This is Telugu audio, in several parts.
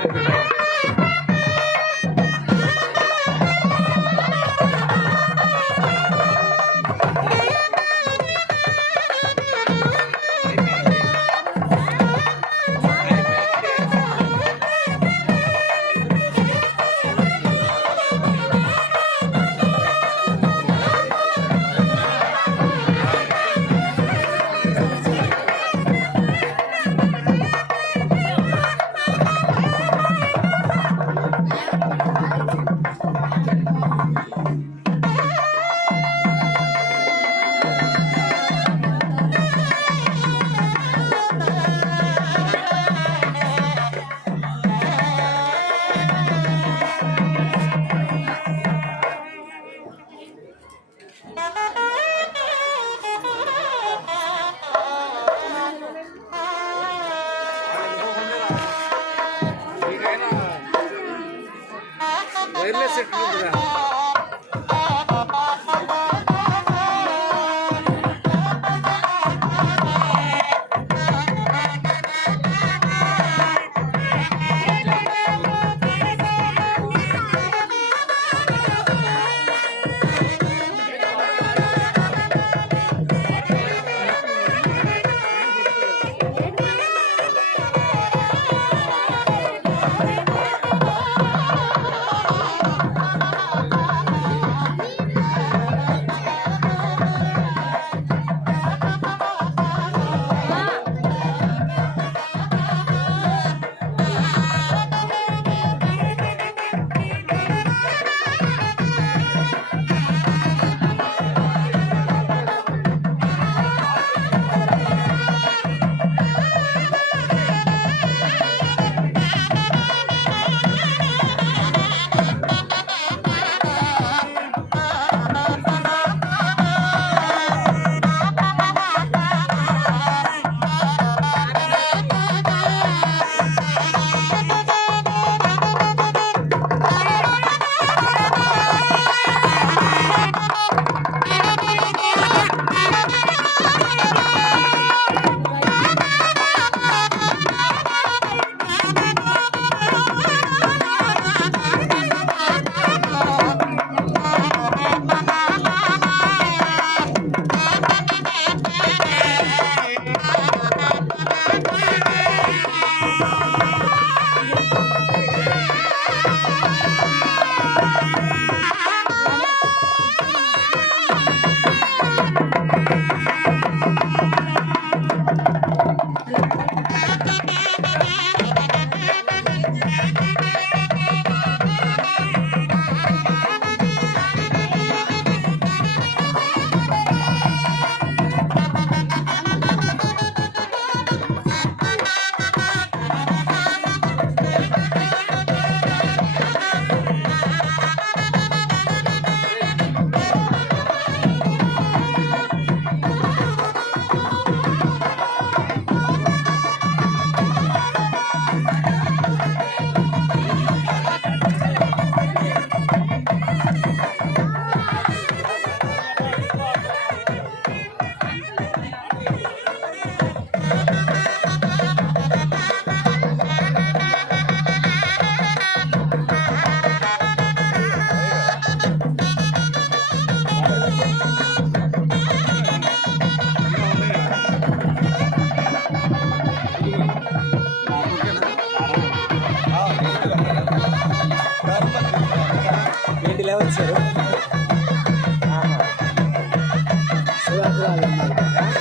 வருகிறது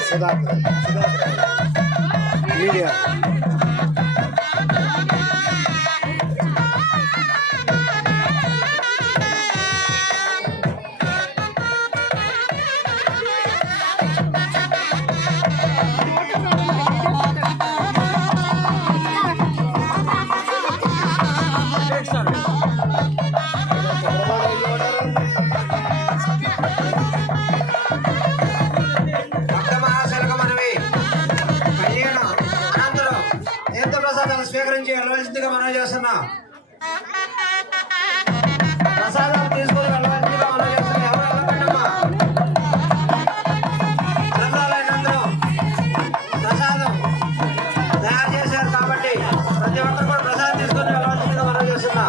Сюда, сюда. Лилия. చేస్తున్నా? ప్రసాదాలు తీసుకొని తయారు చేశారు కాబట్టి ప్రతి ప్రసాదం తీసుకొని వెళ్ళవలసిందిగా మనం చేస్తున్నా.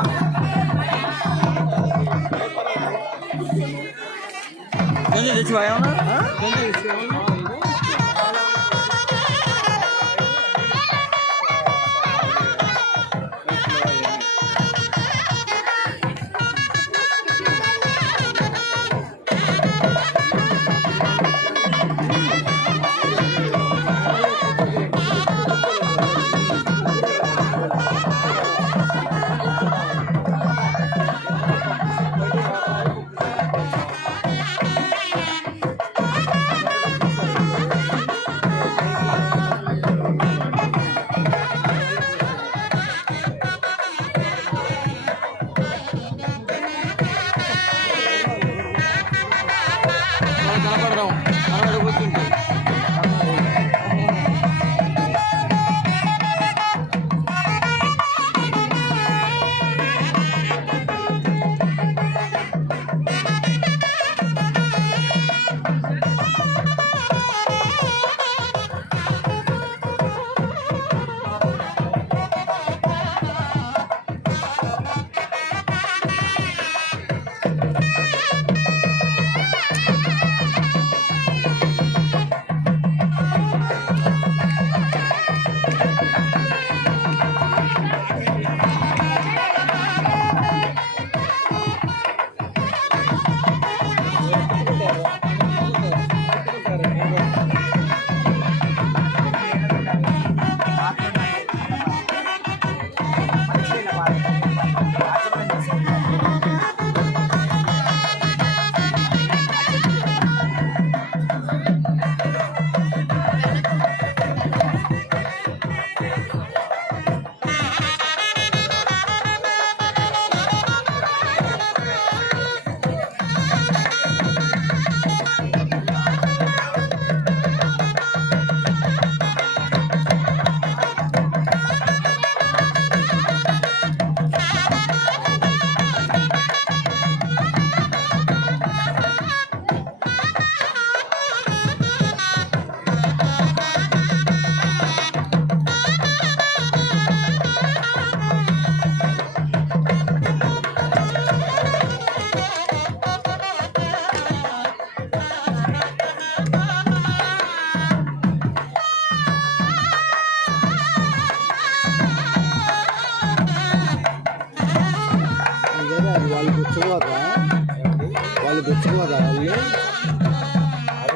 వాళ్ళు తెచ్చుకోదా వాళ్ళు?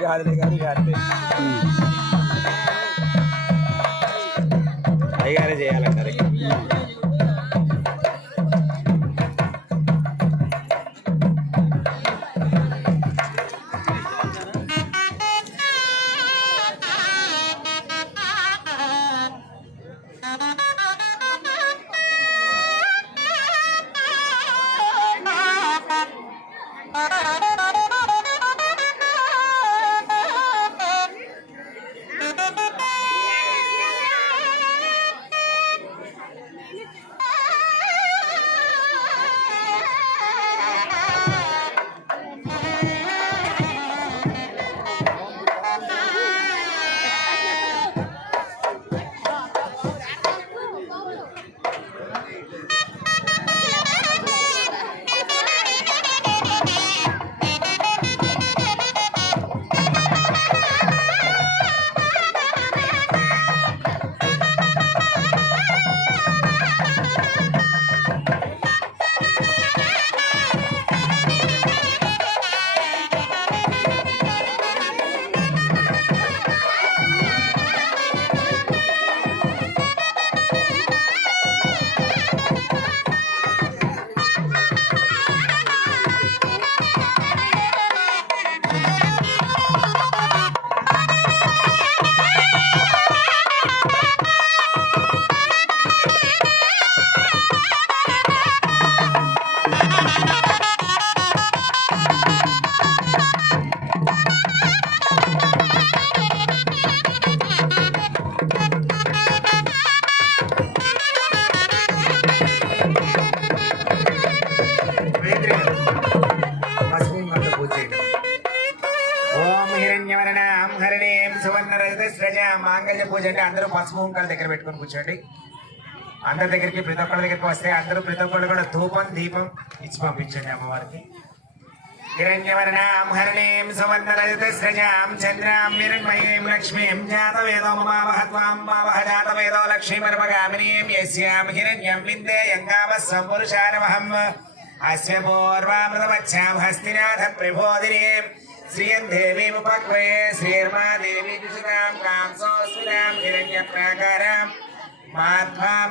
తెచ్చుకోదా వాళ్ళు అందరూ పసుపు కుంకాల దగ్గర పెట్టుకొని కూర్చోండి. అందరి దగ్గరికి ప్రతి ఒక్కరి దగ్గరికి వస్తే అందరూ ప్రతి ఒక్కరు కూడా ధూపం దీపం ఇచ్చి పంపించండి అమ్మవారికి. హిరణ్యవర్ణాం హరిణీం సువర్ణరజతస్రజాం చంద్రాం నిరంమయీం లక్ష్మీం జాతవేదో మమావహత్వాం మావహ జాతవేదో లక్ష్మీమర్మగామినీం యస్యాం హిరణ్యం విందే యంగామ సంపురుషానమహం అస్య పూర్వామృతమచ్చాం హస్తినాథ ప్రబోధినీం श्रियं देवीमुपक्वये श्रीर्मा देवी दुषितां कांसोऽस्मिनां हिरण्यप्राकाराम्। माध्वां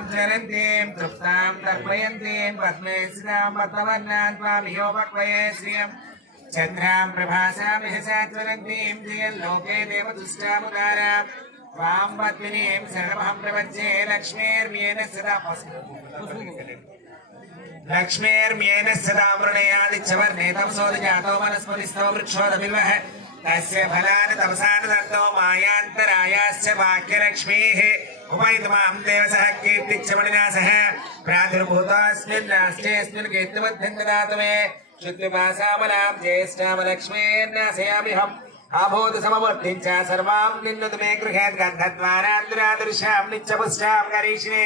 तृप्तां तर्पयन्तीं पद्मे स्थितां पद्मवर्णां त्वामियोपक्वये श्रियं। चन्द्रां प्रभासां यशसा ज्वलन्तीं जयन् लोके देवदुष्टामुदारां त्वां पद्मिनीं शरणमहं प्रपञ्चे लक्ष्मीर्म्येन सदा लक्ष्मीर्म्येन सदा मृणयादिच्छवर्णे तपसो जातो वनस्पतिस्थो वृक्षोदबिल्वः तस्य फलानि तपसानि दत्तो मायान्तरायाश्च वाक्यलक्ष्मीः उपैतमां देवसः कीर्तिच्च सह प्रादुर्भूतोऽस्मिन् राष्ट्रेऽस्मिन् कीर्तिमध्यं ददातु मे। शुद्धिपासामलां ज्येष्ठामलक्ष्मीर्नाशयामिहम् आभूत समवर्तिं च सर्वां मे गृहेत् गन्धद्वारान्तरादृशां नित्यपुष्टां करीषिणे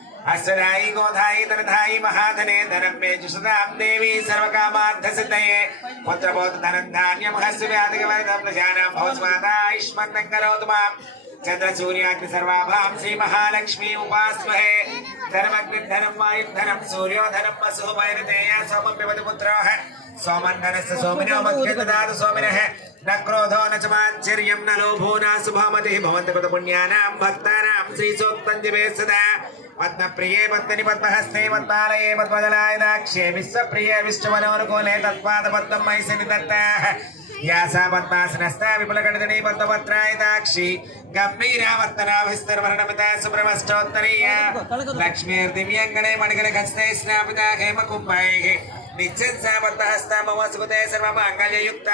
हस्तधायी गोधाई धनधायी महाधने धनमे जुषदाम देवी सर्वकामार्थ सिद्धये पुत्र बोध धनं धान्यम हस्त व्याधिक जाना प्रजानाम भवस्माता आयुष्मन्नं करोतु माम्। चंद्र सूर्य सूर्याग्नि सर्वाभाम श्री महालक्ष्मी उपास्महे। धनमग्नि धनं वायु धनं सूर्यो धनं वसुः वैरतेय सोमं पिबति पुत्रोः। सोमं धनस्य सोमिनो मख्य ददातु सोमिनः। न क्रोधो, न च माच्छर्यं, न लोभो, न सुभामतिः भवन्तः कृतपुण्यानां भक्तानां, श्रीसोक्तं जपे सदा। పద్మప్రియే పద్మని పద్మహస్తే పద్మాలయే పద్మజలాయ దాక్షే విశ్వప్రియే విష్ణువనోనుకూలే తత్పాద పద్మం మైసని దత్త యాసా పద్మాసనస్థ విపులకటని పద్మపత్రాయ దాక్షి గంభీరావర్తనాభిస్తర్వర్ణమిత సుబ్రహ్మష్టోత్తరీయ లక్ష్మీర్దివ్యంగణే మణిగణ ఖస్తే స్నాపిత హేమకుంభై నిత్యంసామర్తహస్తామవ సుగతే సర్వమంగళయుక్త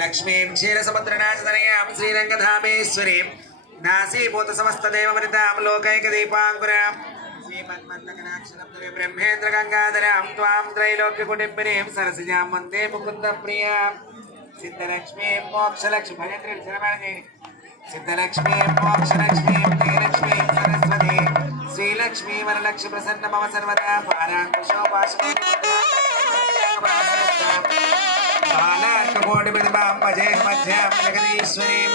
లక్ష్మీం క్షీరసముద్రనాశనయాం శ్రీరంగధామేశ్వరీం దాసీభూత సమస్తదేవమృతామలోకైకదీపాంకురాం బ్రహ్మేంద్ర గంగాధరాం త్వాం త్రైలోక్యకుటింబినీం సరసిజాం వందే ముకుంద ప్రియాం సిద్ధలక్ష్మీం మోక్షలక్ష్మి భజత్రి సిద్ధలక్ష్మీం మోక్షలక్ష్మీం జయలక్ష్మీం సరస్వతి శ్రీలక్ష్మీ వరలక్ష్మి ప్రసన్న మమ సర్వదా పారాంకుశోపాశ్వీ బాలాకోటి మధ్య మధ్య జగదీశ్వరీం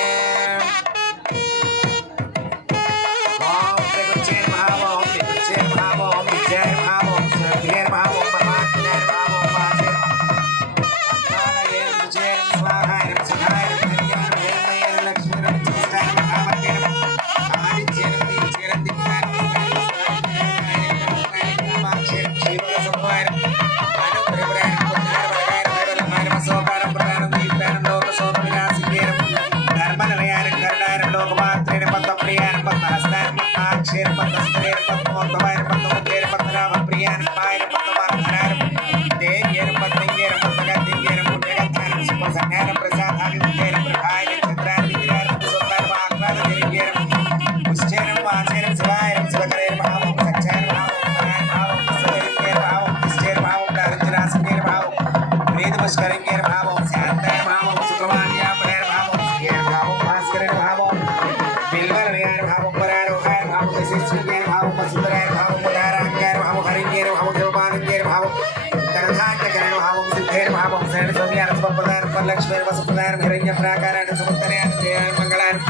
వసుప్రదానం హిరణ్య ప్రాకారాన్ని సముద్రయాన్ని జయాన్ని మంగళాన్ని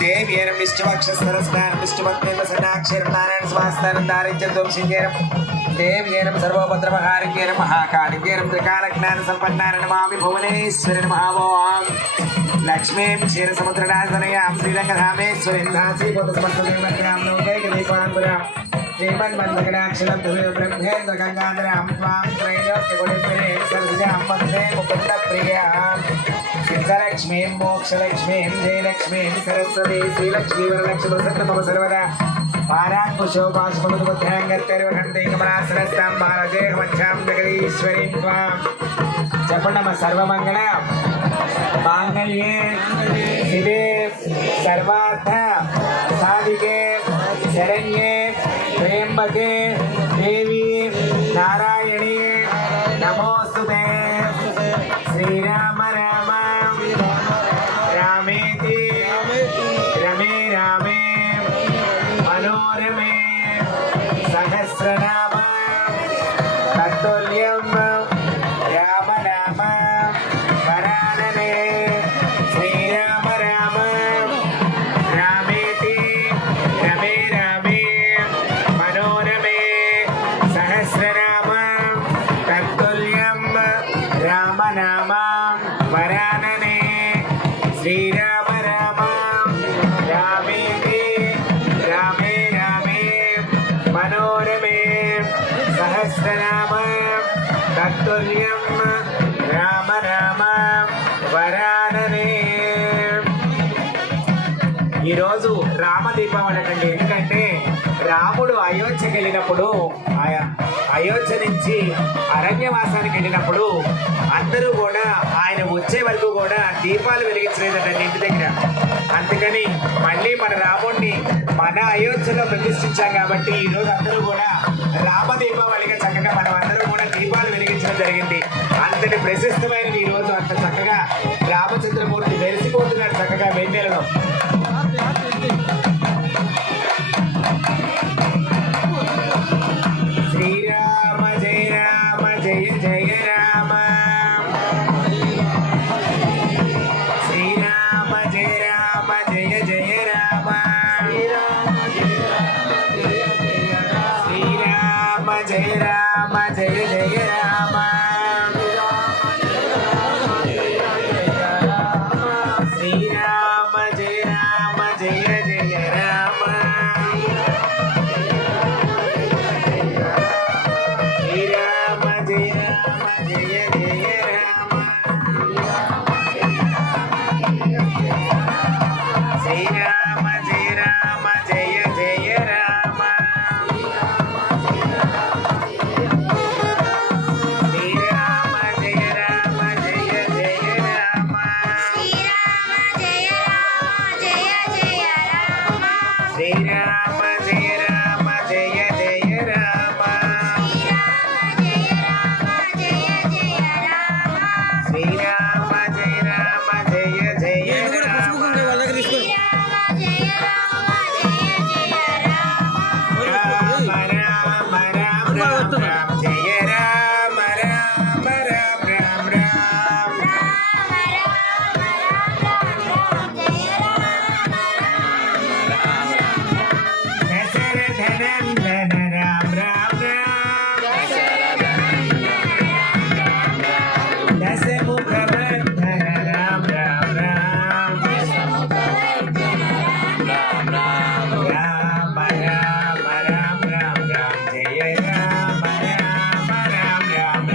దేవ్యేనం విష్ణువక్షస్వరస్నానం విష్ణుభక్తేన సన్నాక్షరం నారాయణ స్వాస్థానం దారిద్ర్యం ధ్వంసింజేనం దేవ్యేనం సర్వోపద్రవహారికేన మహాకాళికేనం త్రికాలజ్ఞాన సంపన్నారణ మామి భువనేశ్వరి మహాభోవాం లక్ష్మీం క్షీరసముద్రనాశనయాం శ్రీరంగధామేశ్వరి దాసీభూత స్పష్టం నౌకైక దీపాంగురాం श्रीमन्मन्मकटाक्षर तुवे ब्रह्मेन्द्र गंगाधर त्वां त्रैलोक्यगुणिप्रे सरसजां वंदे सरस्वती श्रीलक्ष्मी वरलक्ष्मी मम सर्वदा पाराङ्कुशोपाशुबुद्धबुद्धाङ्गत्तैर्वघण्टैकमलासनस्तां भारदेहमच्छां जगदीश्वरीं शिवे सर्वार्थ साधिके शरण्ये त्र्यंबके देवी नारायण ఈరోజు రామ దీపావళి అండి ఎందుకంటే రాముడు అయోధ్యకి వెళ్ళినప్పుడు అయోధ్య నుంచి అరణ్యవాసానికి వెళ్ళినప్పుడు అందరూ కూడా ఆయన వచ్చే వరకు కూడా దీపాలు వెలిగించలేదండి ఇంటి దగ్గర. అందుకని మళ్ళీ మన రాముడిని మన అయోధ్యలో ప్రతిష్ఠించాం కాబట్టి ఈ రోజు అందరూ కూడా రామ దీపావళిగా చక్కగా మనం అందరూ కూడా దీపాలు వెలిగించడం జరిగింది. అంతటి ప్రశస్తమైన ఈ రోజు అంత